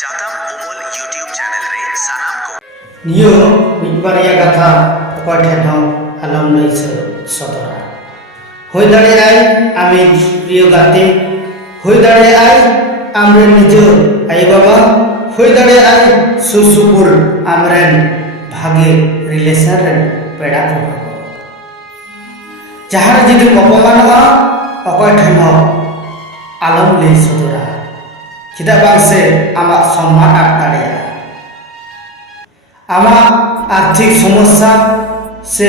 Jadam उमल YouTube channel रे सनाम को neo मिटबारिया कथा अकय ठेन आलम लई सदरा होय दाड़ेयाय आमी प्रिय गाते होय दाड़ेयाय आमरे निज आय बाबा होय दाड़ेयाय सुसुपुर आमरेन भागे रिलेशन रे पेड़ा को जहां जदि अपमानवा अकय ठेन आलम लई सदरा चेदा बांग से आमा सम्मान आट दाड़ेया आमा आर्थिक समस्या से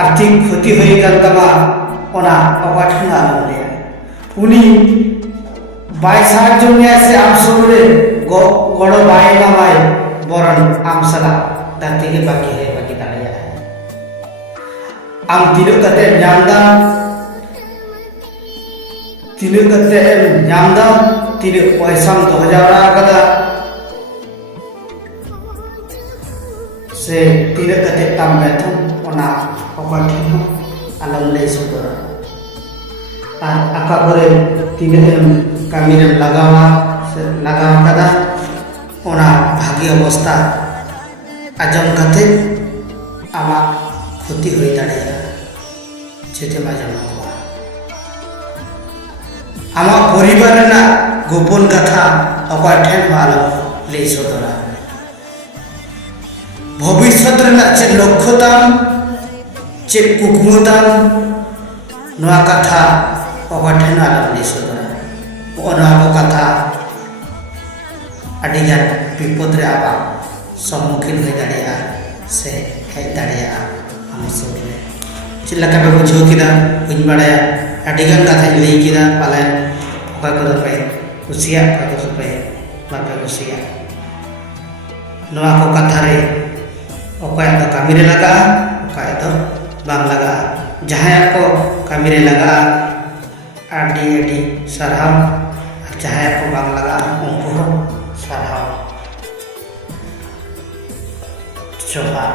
आर्थिक क्षति हुई गल तमा ओना अकय ठेन आलम लैया उनी बाय साहाज्य मेया से आम सुरे गड़ो बाय नामाय बरन आम सला दाती के बाकी है बाकी दाड़ेया आम तिनो कते नामदा तिनो कते नामदा तिनो पैसा दो जावरा कदा से तिनो कते ताम बेथन ओना अकय ठेन आलम लई सदरा आर आका करे तिनो कामी रे लगावा से लगाव कदा ओना भागी अवस्था आजम कते आमा क्षति हुई दाड़ेया चेते माजम को आमा परिवार ना गोपन कथा अकय ठेन आलम लई सदरा भविष्य चे लक्ष्यताम चे कुकमुताम नवा कथा अकय ठेन आलम लई सदरा ओना को कथा अडिगान विपद रे आबा सम्मुखीन हुई दाड़ेया से हेज दाड़ेया आम सुर रे चिल्लाका पे बुझो किदा बुझ बाड़ाया अडिगान कथा लई किदा पाले अकय को पे कुसिया अकय को पे बापे कुसिया नवा को कथा रे अकय दो कामी रे लगा अकय दो बांग लगा जहां को कामी रे लगा आडी आडी सरहाव जहां को बांग लगा उनको सरहाव जोहार।